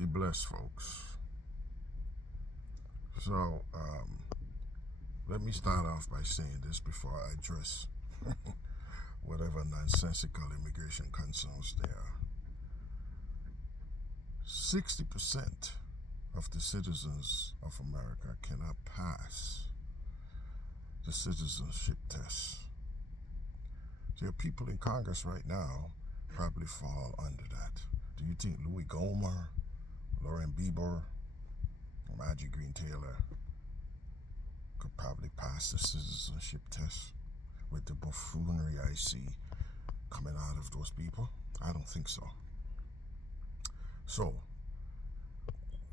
Be blessed, folks. So, let me start off by saying this before I address whatever nonsensical immigration concerns there are. 60% of the citizens of America cannot pass the citizenship test. There are people in Congress right now probably fall under that. Do you think Louis Gohmert, Lauren Bieber, Marjorie Greene Taylor could probably pass the citizenship test with the buffoonery I see coming out of those people? I don't think so. So,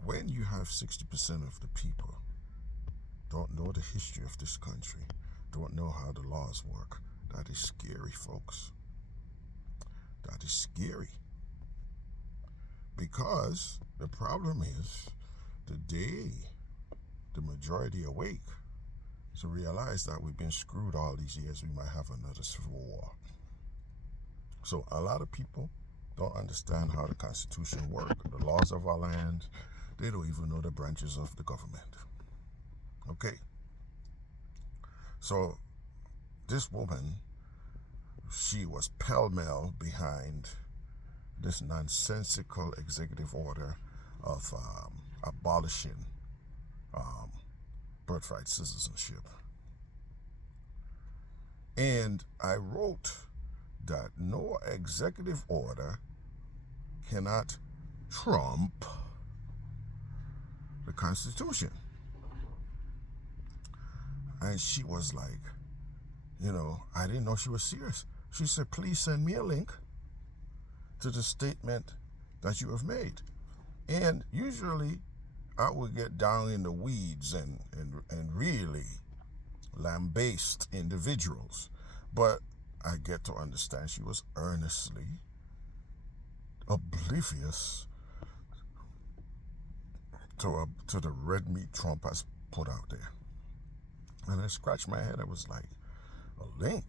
when you have 60% of the people don't know the history of this country, don't know how the laws work, that is scary, folks. That is scary. Because the problem is, the day the majority awake to realize that we've been screwed all these years, we might have another civil war. So a lot of people don't understand how the Constitution works, the laws of our land. They don't even know the branches of the government. Okay. So this woman, she was pell-mell behind this nonsensical executive order of abolishing birthright citizenship. And I wrote that no executive order cannot trump the Constitution. And she was like, I didn't know she was serious. She said, please send me a link to the statement that you have made. And usually I would get down in the weeds and really lambaste individuals. But I get to understand she was earnestly oblivious to the red meat Trump has put out there. And I scratched my head. I was like, a link?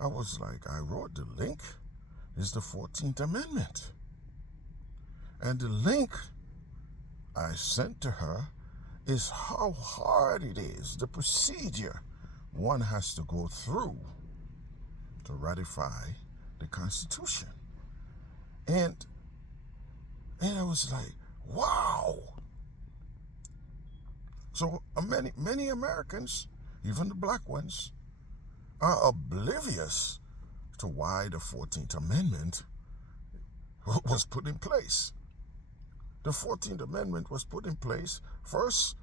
I was like, I wrote the link is the 14th Amendment. And the link I sent to her is how hard it is, the procedure one has to go through to ratify the Constitution. And I was like, wow. So many Americans, even the black ones, are oblivious to why the 14th Amendment was put in place. The 14th Amendment was put in place first,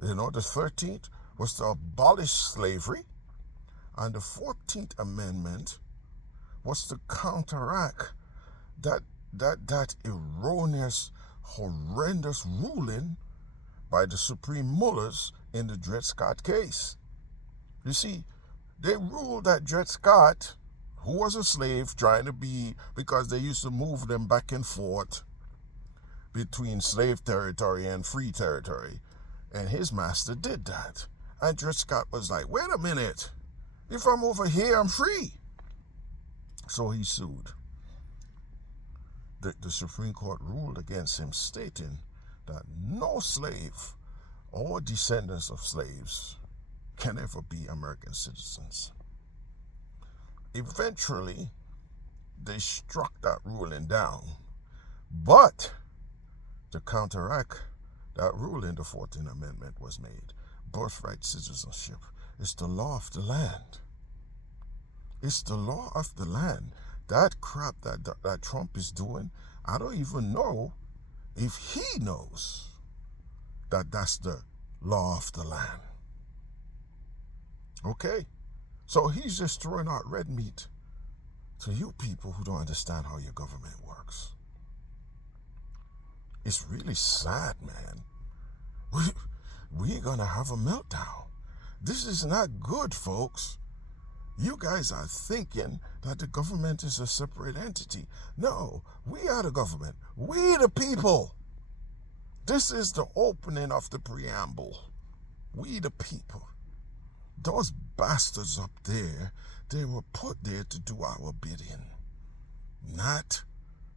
the 13th was to abolish slavery, and the 14th Amendment was to counteract that erroneous, horrendous ruling by the Supreme Mullahs in the Dred Scott case. You see, they ruled that Dred Scott, who was a slave because they used to move them back and forth between slave territory and free territory, and his master did that. And Dred Scott was like, wait a minute, if I'm over here, I'm free. So he sued. The Supreme Court ruled against him, stating that no slave or descendants of slaves can ever be American citizens. Eventually, they struck that ruling down. But to counteract that ruling, the 14th Amendment was made. Birthright citizenship is the law of the land. It's the law of the land. That crap that Trump is doing, I don't even know if he knows that that's the law of the land. Okay? So he's just throwing out red meat to you people who don't understand how your government works. It's really sad, man. We're gonna have a meltdown. This is not good, folks. You guys are thinking that the government is a separate entity. No, we are the government. We the people. This is the opening of the preamble. We the people. Those bastards up there, they were put there to do our bidding, not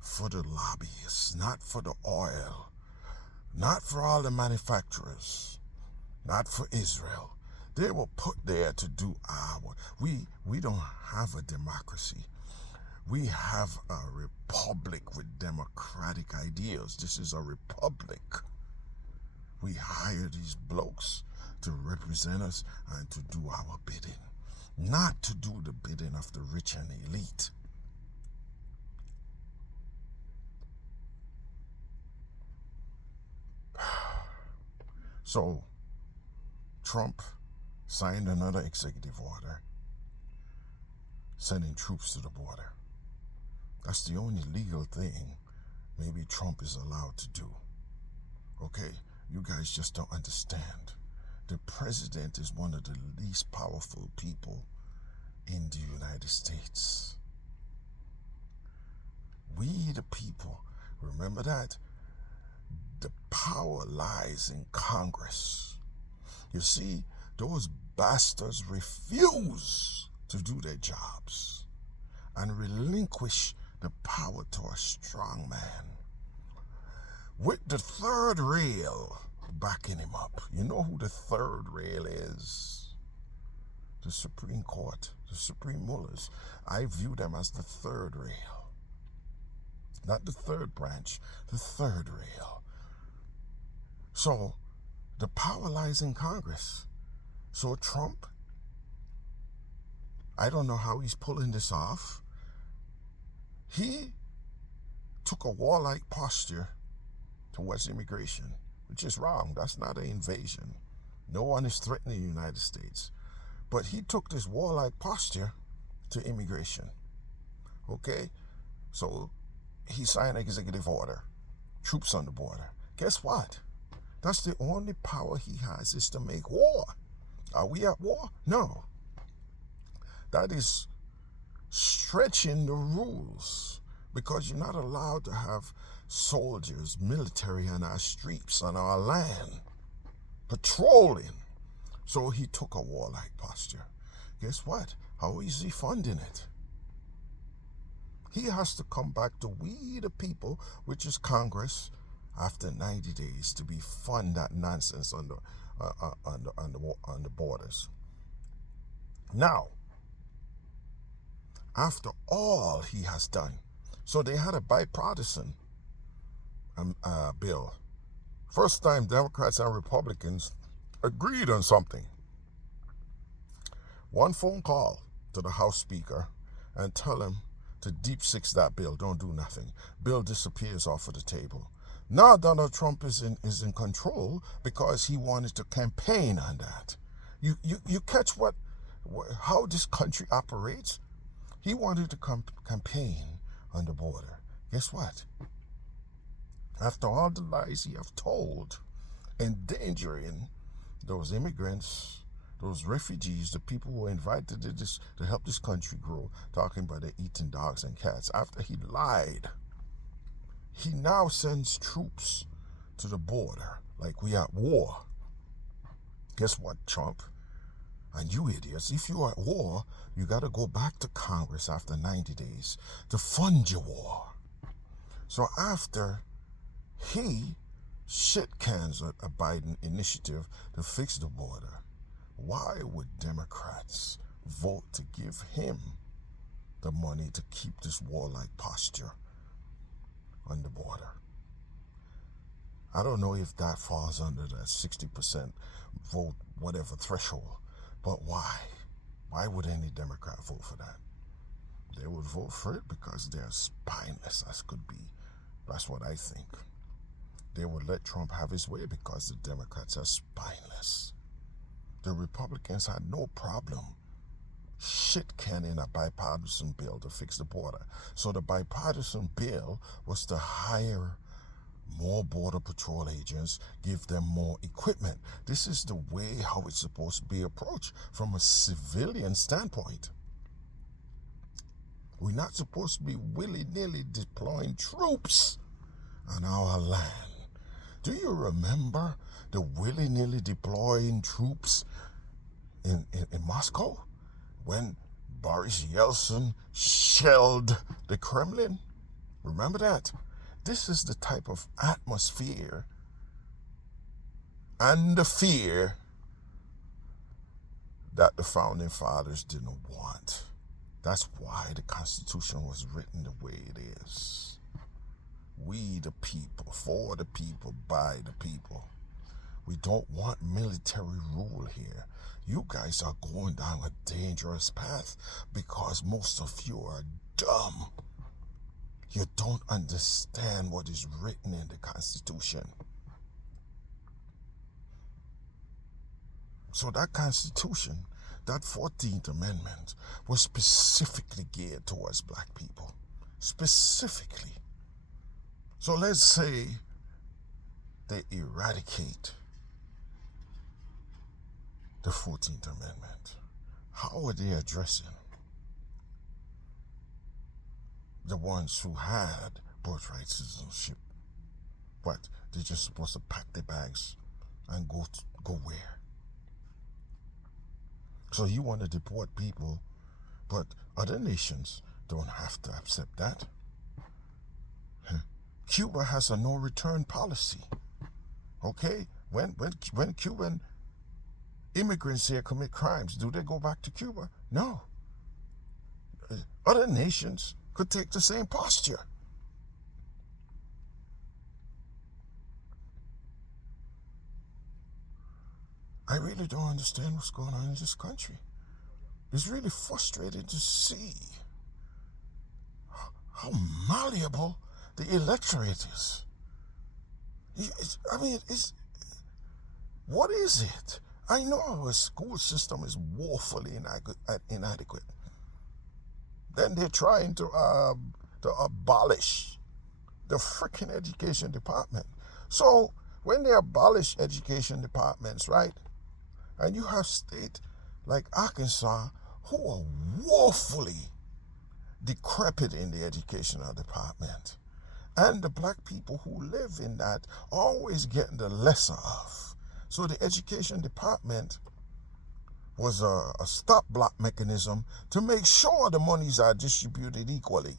for the lobbyists, not for the oil, not for all the manufacturers, not for Israel. They were put there to do our. We don't have a democracy. We have a republic with democratic ideals. This is a republic. We hire these blokes to represent us and to do our bidding, not to do the bidding of the rich and elite. So, Trump signed another executive order sending troops to the border. That's the only legal thing maybe Trump is allowed to do. Okay? You guys just don't understand. The president is one of the least powerful people in the United States. We the people, remember that? The power lies in Congress. You see, those bastards refuse to do their jobs and relinquish the power to a strong man with the third rail backing him up. You know who the third rail is? The Supreme Court, the Supreme Mullahs. I view them as the third rail. Not the third branch, the third rail. So, the power lies in Congress. So Trump, I don't know how he's pulling this off. He took a warlike posture towards immigration, which is wrong. That's not an invasion. No one is threatening the United States. But he took this warlike posture to immigration. Okay? So he signed an executive order. Troops on the border. Guess what? That's the only power he has, is to make war. Are we at war? No. That is stretching the rules, because you're not allowed to have soldiers, military on our streets, on our land, patrolling. So he took a warlike posture. Guess what? How is he funding it? He has to come back to we the people, which is Congress, after 90 days to be fund that nonsense on the borders. Now, after all he has done, so they had a bipartisan bill. First time Democrats and Republicans agreed on something. One phone call to the House Speaker and tell him to deep six that bill. Don't do nothing. Bill disappears off of the table. Now Donald Trump is in control because he wanted to campaign on that. You catch how this country operates? He wanted to campaign on the border. Guess what? After all the lies he have told, endangering those immigrants, those refugees, the people who were invited to help this country grow, talking about they eating dogs and cats. After he lied, he now sends troops to the border like we at war. Guess what, Trump? And you idiots, if you are at war, you got to go back to Congress after 90 days to fund your war. So after he shit cans a Biden initiative to fix the border, why would Democrats vote to give him the money to keep this warlike posture on the border? I don't know if that falls under that 60% vote, whatever threshold, but why? Why would any Democrat vote for that? They would vote for it because they're spineless as could be. That's what I think. They would let Trump have his way because the Democrats are spineless. The Republicans had no problem shit canning a bipartisan bill to fix the border. So the bipartisan bill was to hire more border patrol agents, give them more equipment. This is the way how it's supposed to be approached from a civilian standpoint. We're not supposed to be willy-nilly deploying troops on our land. Do you remember the willy-nilly deploying troops in Moscow when Boris Yeltsin shelled the Kremlin? Remember that. This is the type of atmosphere and the fear that the founding fathers didn't want. That's why the Constitution was written the way it is. We the people, for the people, by the people. We don't want military rule here. You guys are going down a dangerous path because most of you are dumb. You don't understand what is written in the Constitution. So that Constitution, that 14th Amendment, was specifically geared towards black people. Specifically. So let's say they eradicate the 14th Amendment. How are they addressing the ones who had birthright citizenship? What? They're just supposed to pack their bags and go where? So you want to deport people, but other nations don't have to accept that. Cuba has a no-return policy. Okay? When Cuban immigrants here commit crimes, do they go back to Cuba? No. Other nations could take the same posture. I really don't understand what's going on in this country. It's really frustrating to see how malleable the electorate is. What is it? I know our school system is woefully inadequate. Then they're trying to abolish the freaking education department. So when they abolish education departments, right? And you have states like Arkansas who are woefully decrepit in the educational department. And the black people who live in that always getting the lesser of. So the education department was a stop-block mechanism to make sure the monies are distributed equally.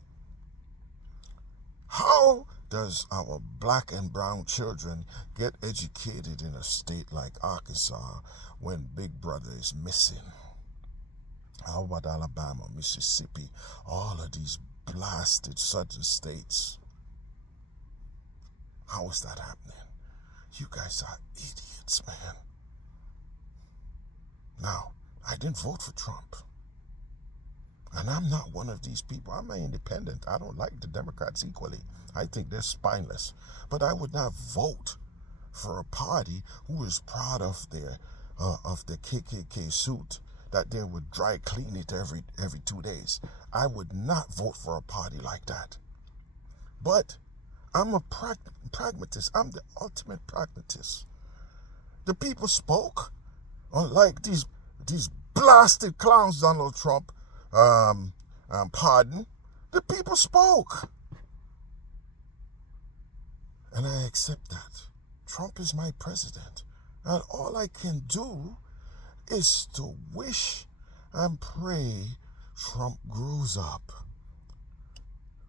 How does our black and brown children get educated in a state like Arkansas when Big Brother is missing? How about Alabama, Mississippi, all of these blasted southern states? How is that happening? You guys are idiots, man. Now, I didn't vote for Trump. And I'm not one of these people. I'm an independent. I don't like the Democrats equally. I think they're spineless. But I would not vote for a party who is proud of their KKK suit, that they would dry clean it every 2 days. I would not vote for a party like that. But I'm a pragmatist. I'm the ultimate pragmatist. The people spoke, unlike these blasted clowns, Donald Trump, pardon. The people spoke. And I accept that. Trump is my president. And all I can do is to wish and pray Trump grows up.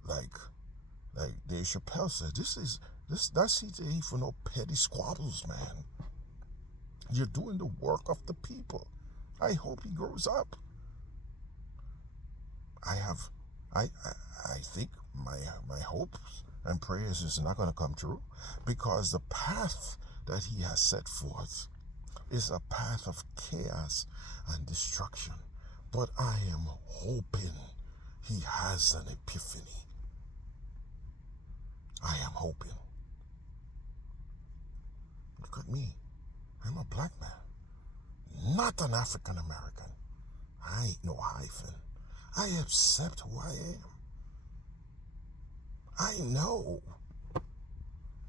Like Dave Chappelle said, that's CTE for no petty squabbles, man. You're doing the work of the people. I hope he grows up. I think my hopes and prayers is not going to come true, because the path that he has set forth is a path of chaos and destruction. But I am hoping he has an epiphany. I am hoping. Look at me. I'm a black man, not an African American. I ain't no hyphen. I accept who I am. I know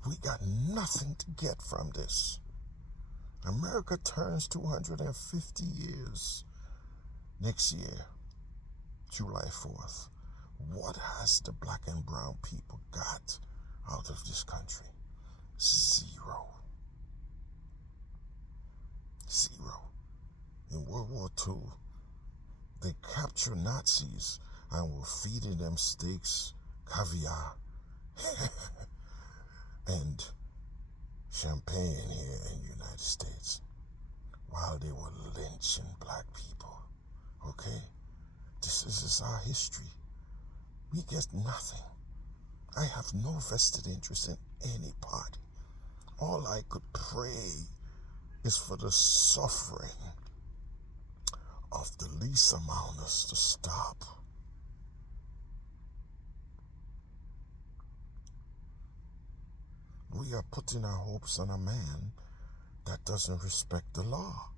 we got nothing to get from this. America turns 250 years next year, July 4th. What has the black and brown people got out of this country? Zero. In World War II, they captured Nazis and were feeding them steaks, caviar, and Champaign here in the United States while they were lynching black people. Okay? This is our history. We get nothing. I have no vested interest in any party. All I could pray is for the suffering of the least among us to stop. We are putting our hopes on a man that doesn't respect the law.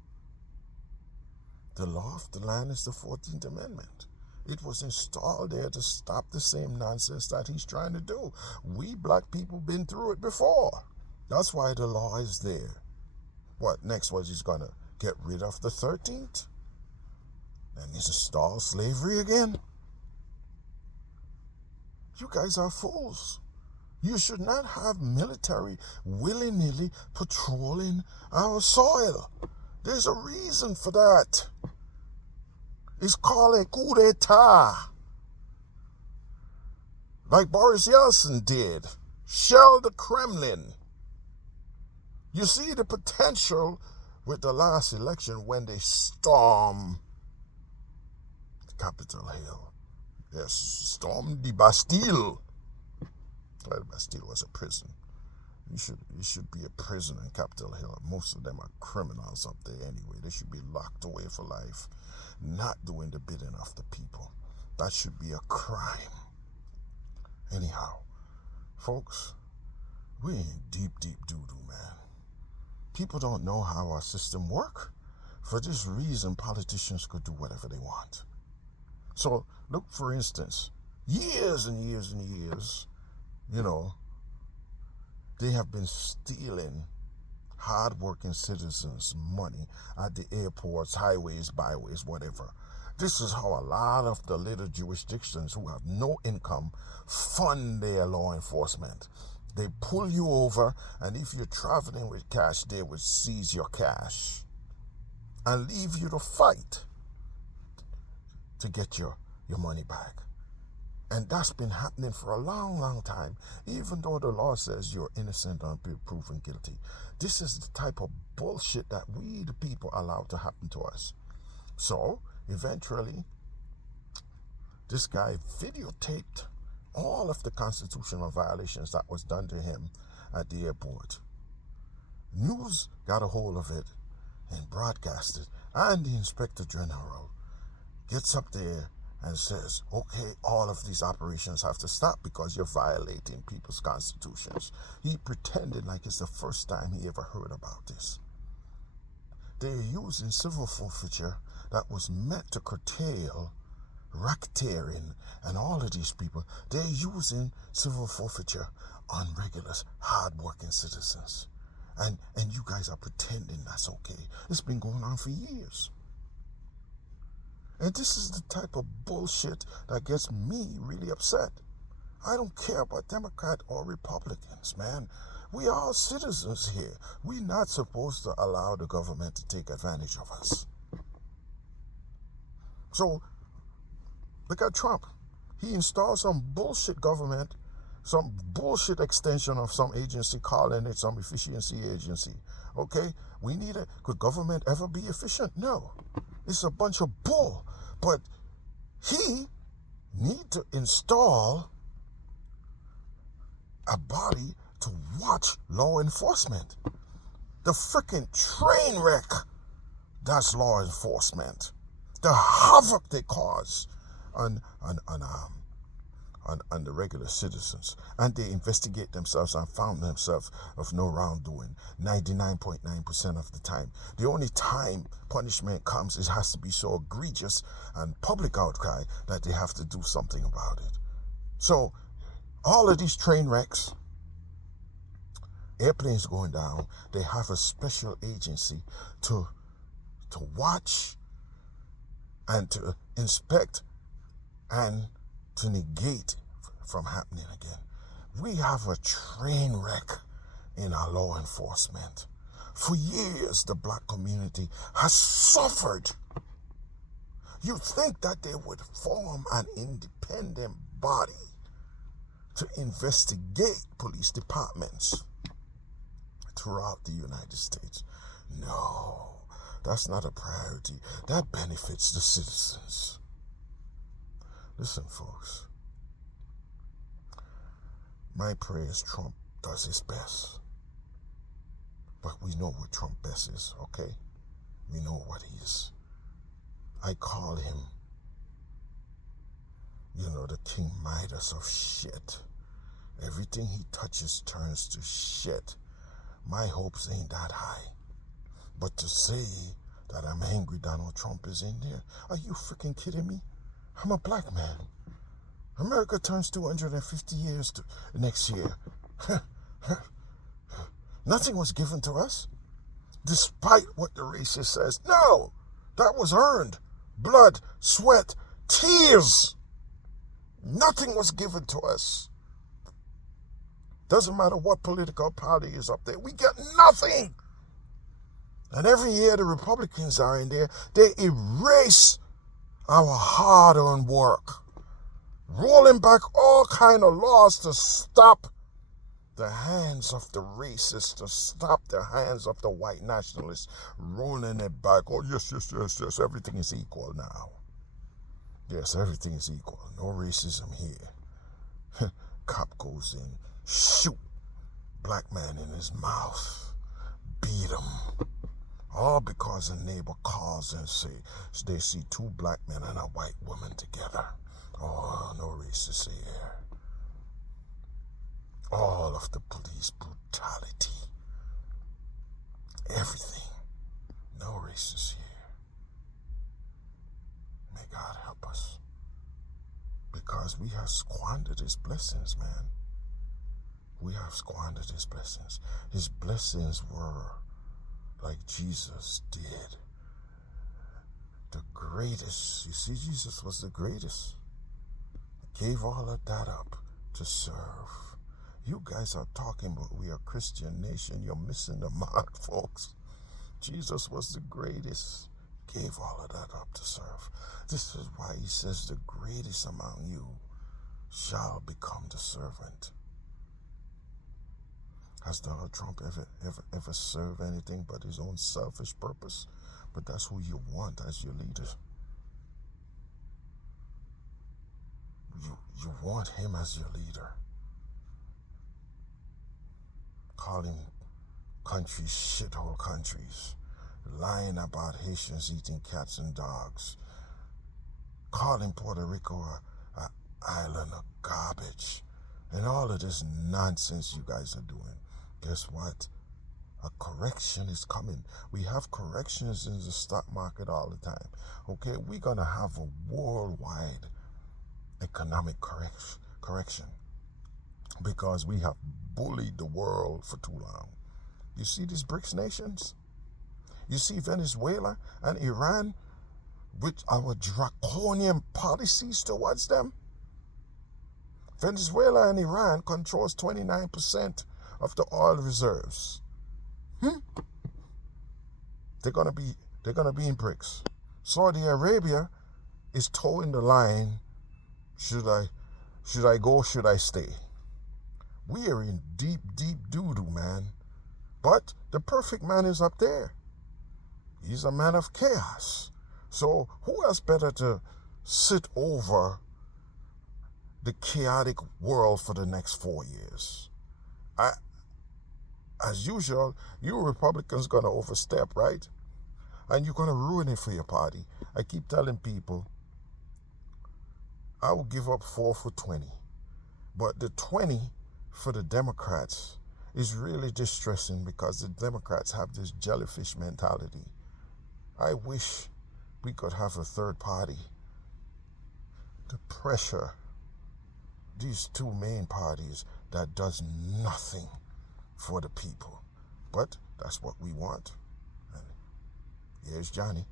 The law of the land is the 14th Amendment. It was installed there to stop the same nonsense that he's trying to do. We black people been through it before. That's why the law is there. What next? Was he's gonna get rid of the 13th? And he's install slavery again? You guys are fools. You should not have military willy-nilly patrolling our soil. There's a reason for that. It's called a coup d'etat. Like Boris Yeltsin did. Shell the Kremlin. You see the potential with the last election when they stormed Capitol Hill. Yes, stormed the Bastille. Well, the Bastille was a prison. You should be a prisoner in Capitol Hill. Most of them are criminals up there anyway. They should be locked away for life. Not doing the bidding of the people. That should be a crime. Anyhow, folks, we in deep doo-doo, man. People don't know how our system works. For this reason, politicians could do whatever they want. So, look, for instance, years and years and years, they have been stealing hard-working citizens' money at the airports, highways, byways, whatever. This is how a lot of the little jurisdictions who have no income fund their law enforcement. They pull you over, and if you're traveling with cash, they would seize your cash and leave you to fight to get your money back. And that's been happening for a long, long time, even though the law says you're innocent until proven guilty. This is the type of bullshit that we, the people, allow to happen to us. So, eventually, this guy videotaped all of the constitutional violations that was done to him at the airport. News got a hold of it and broadcast it. And the Inspector General gets up there and says, okay, all of these operations have to stop because you're violating people's constitutions. He pretended like it's the first time he ever heard about this. They're using civil forfeiture that was meant to curtail racketeering and all of these people. They're using civil forfeiture on regular, hard-working citizens. And you guys are pretending that's okay. It's been going on for years. And this is the type of bullshit that gets me really upset. I don't care about Democrat or Republicans, man. We are all citizens here. We're not supposed to allow the government to take advantage of us. So, look at Trump. He installed some bullshit government, some bullshit extension of some agency, calling it some efficiency agency. Okay? Could government ever be efficient? No. It's a bunch of bull. But he need to install a body to watch law enforcement. The freaking train wreck that's law enforcement. The havoc they cause on the regular citizens. And they investigate themselves and found themselves of no wrongdoing 99.9% of the time. The only time punishment comes, it has to be so egregious and public outcry that they have to do something about it. So all of these train wrecks, airplanes going down, they have a special agency to watch and to inspect and to negate from happening again. We have a train wreck in our law enforcement. For years, the black community has suffered. You think that they would form an independent body to investigate police departments throughout the United States. No, that's not a priority. That benefits the citizens. Listen, folks, my prayer is Trump does his best. But we know what Trump best is, okay? We know what he is. I call him, the King Midas of shit. Everything he touches turns to shit. My hopes ain't that high. But to say that I'm angry Donald Trump is in there, are you freaking kidding me? I'm a black man. America turns 250 years next year. Nothing was given to us, despite what the racist says. No, that was earned. Blood, sweat, tears. Nothing was given to us. Doesn't matter what political party is up there. We get nothing. And every year the Republicans are in there, they erase our hard-earned work, rolling back all kind of laws to stop the hands of the racists, to stop the hands of the white nationalists, rolling it back. Oh, yes, everything is equal now. Yes, everything is equal. No racism here. Cop goes in, shoot black man in his mouth, beat him. All because a neighbor calls and say they see two black men and a white woman together. Oh, no racists here. All of the police brutality. Everything. No racists here. May God help us. Because we have squandered his blessings, man. We have squandered his blessings. His blessings were like Jesus did. The greatest. You see, Jesus was the greatest. He gave all of that up to serve. You guys are talking about we are a Christian nation. You're missing the mark, folks. Jesus was the greatest. Gave all of that up to serve. This is why he says the greatest among you shall become the servant. Has Donald Trump ever served anything but his own selfish purpose? But that's who you want as your leader. You want him as your leader. Calling countries shithole countries. Lying about Haitians eating cats and dogs. Calling Puerto Rico an island of garbage. And all of this nonsense you guys are doing. Guess what? A correction is coming. We have corrections in the stock market all the time. Okay, we're going to have a worldwide economic correction because we have bullied the world for too long. You see these BRICS nations? You see Venezuela and Iran with our draconian policies towards them? Venezuela and Iran controls 29% of the oil reserves. They're gonna be in BRICS. Saudi Arabia is towing the line. Should I go? Should I stay? We are in deep doo-doo, man. But the perfect man is up there. He's a man of chaos. So who else better to sit over the chaotic world for the next 4 years? As usual, you Republicans gonna overstep, right? And you're gonna ruin it for your party. I keep telling people, I will give up 4 for 20. But the 20 for the Democrats is really distressing because the Democrats have this jellyfish mentality. I wish we could have a third party to pressure these two main parties that does nothing for the people. But that's what we want. And here's Johnny.